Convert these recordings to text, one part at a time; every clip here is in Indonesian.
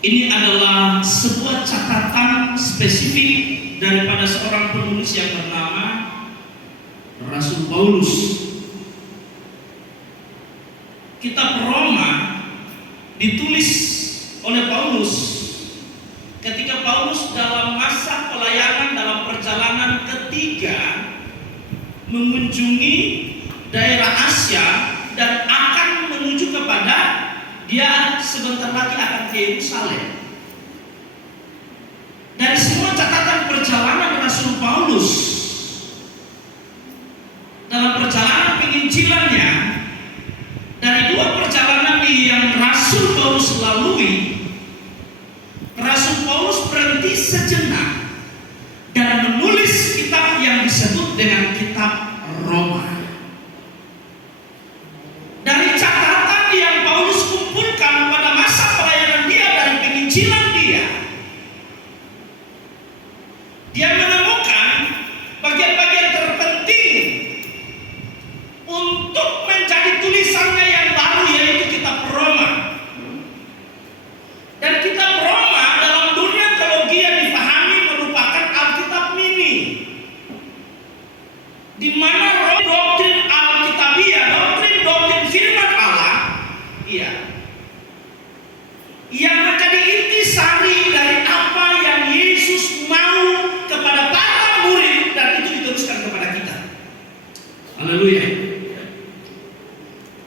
Ini adalah sebuah catatan spesifik daripada seorang penulis yang bernama Rasul Paulus. Kitab Roma ditulis oleh Paulus ketika Paulus dalam masa pelayanan dalam perjalanan ketiga mengunjungi daerah Asia dan akan menuju kepada dia sebentar lagi akan ke Yerusalem. Dari semua catatan perjalanan Rasul Paulus dalam perjalanan penginjilannya, dari dua perjalanan yang Rasul Paulus lalui, Rasul Paulus berhenti sejenak dan menulis kitab yang disebut dengan kitab Roma. Dari catatan yang Paulus kumpulkan pada masa pelayanan dia dari penginjilan dia menemukan bagian-bagian terpenting untuk menjadi tulisannya yang baru, yaitu kitab Roma. Dan kitab Roma dalam dunia teologi yang dipahami merupakan Alkitab mini, di mana doktrin Alkitabiah, doktrin firman Allah, yang menjadi intisari dari apa yang Yesus mau kepada para murid, dan itu diteruskan kepada kita. Haleluya.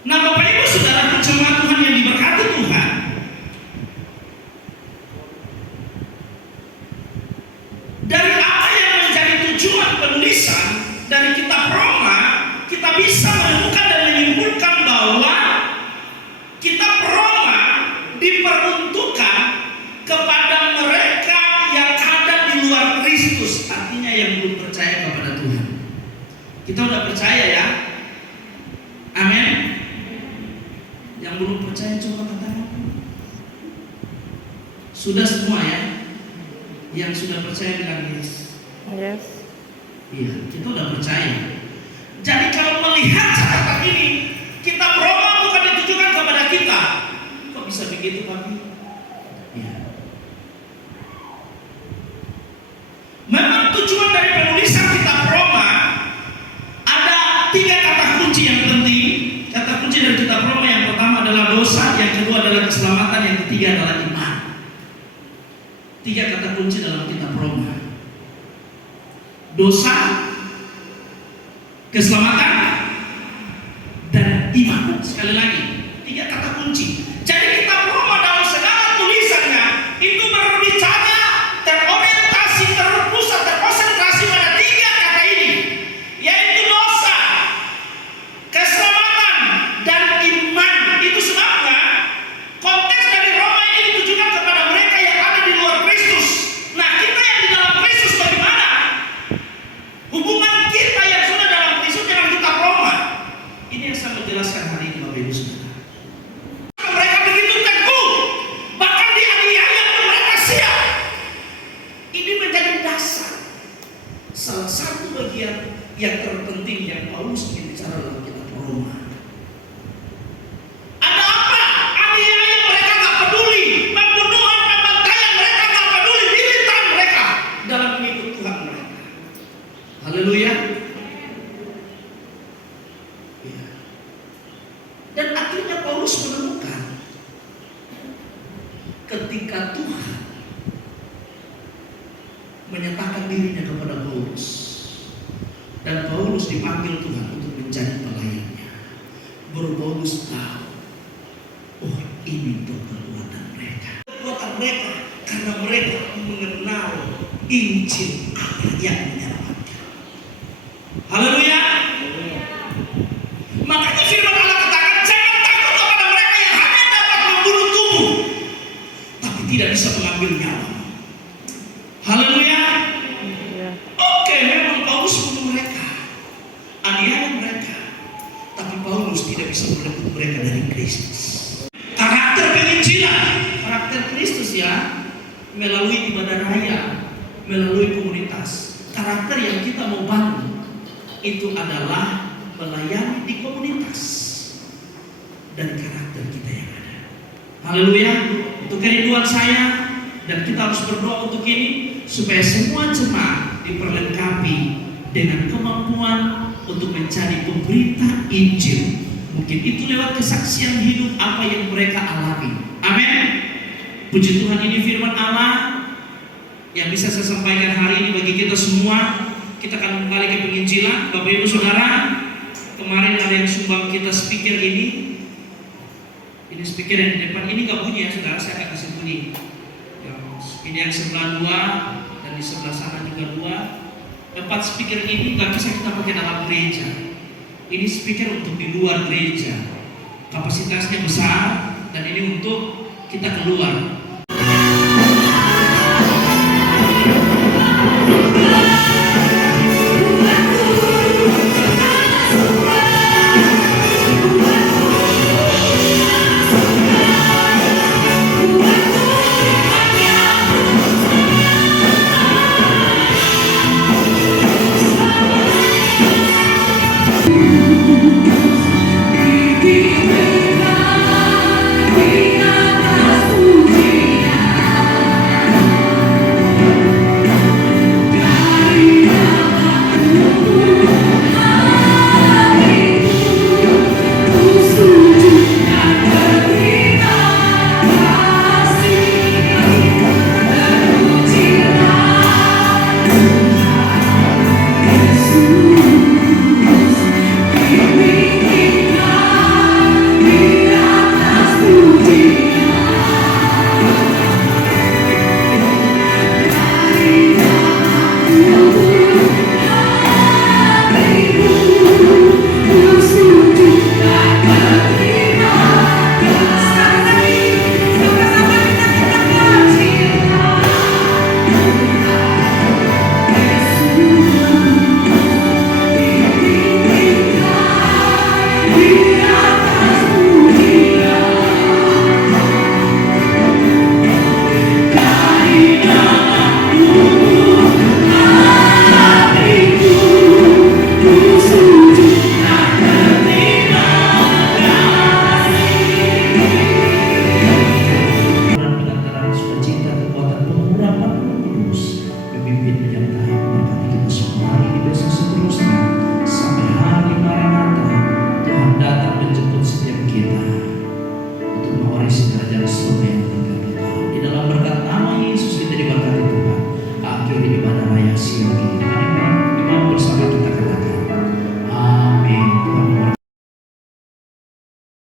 Nah, Bapak Ibu Saudara jemaat Tuhan yang diberkati Tuhan, dari apa yang menjadi tujuan penulisan dari kitab Roma, kita bisa menemukan dan menyimpulkan bahwa kitab Roma diperuntukkan kepada mereka yang ada di luar Kristus, artinya yang belum percaya kepada Tuhan. Kita udah percaya ya? Amin. Yang belum percaya coba katakan. Sudah semua ya? Yang sudah percaya bilang yes. Yes. Iya, kita udah percaya. Jadi kalau melihat catatan ini, kitab Roma bukan ditujukan kepada kita. Kok bisa begitu, Pak? Iya. Memang tujuan dari penulisan kitab Roma ada 3 kata kunci yang penting. Kata kunci dari kitab Roma yang pertama adalah dosa, yang kedua adalah keselamatan, yang ketiga adalah iman. 3 kata kunci dalam kitab Roma: dosa, keselamatan, dan iman. Sekali lagi, 3 kata kunci. Jadi kitab Roma dalam segala tulisannya itu berbicara, terorientasi, terpusat, terkonsentrasi pada 3 kata ini, yaitu dosa, keselamatan, dan iman. Itu sebabnya konteks dari Roma ini ditujukan kepada mereka yang ada di luar Kristus. Nah, kita yang di dalam Kristus bagaimana? Hubungan kita yang sudah dalam Kristus dengan kitab Roma. Ini yang saya mau jelaskan hari ini, Bapak Ibu Saudara. Mereka begitu teguh, bahkan dianiaya pun mereka siap. Ini menjadi dasar, salah satu bagian yang terpenting yang Paulus ingin bicara dalam kitab Roma. Ada apa? Aniaya mereka nggak peduli, pembunuhan, pembantaian mereka nggak peduli, militan mereka dalam mengikut Tuhan mereka. Haleluya. Ya. Dan akhirnya Paulus menemukan ketika Tuhan menyatakan dirinya kepada Paulus, dan Paulus dipanggil Tuhan untuk menjadi pelayannya, baru Paulus tahu, oh ini tuh kekuatan mereka. Kekuatan mereka karena mereka mengenal Injil apa yang menyelamatkan. Haleluya. Makanya firman Allah katakan, jangan takut kepada mereka yang hanya dapat membunuh tubuh, tapi tidak bisa mengambil nyawa. Haleluya. Oke, memang Paulus bunuh mereka, aniaya mereka, tapi Paulus tidak bisa merebut mereka dari Kristus. Karakter penginjilan, karakter Kristus ya, melalui ibadah raya, melalui komunitas. Karakter yang kita mau bangun itu adalah melayani di komunitas dan karakter kita yang ada. Haleluya. Untuk kerinduan saya, dan kita harus berdoa untuk ini, supaya semua jemaat diperlengkapi dengan kemampuan untuk mencari pemberita Injil. Mungkin itu lewat kesaksian hidup apa yang mereka alami. Amin. Puji Tuhan, ini firman Allah yang bisa saya sampaikan hari ini bagi kita semua. Kita akan kembali ke penginjilan. Bapak Ibu Saudara, kemarin ada yang sumbang kita speaker ini. Ini speaker yang di depan ini gak bunyi ya saudara, saya akan kasih bunyi. Ini yang sebelah 2 dan di sebelah sana juga 2. 4 speaker ini gak bisa kita pakai dalam gereja. Ini speaker untuk di luar gereja. Kapasitasnya besar dan ini untuk kita keluar.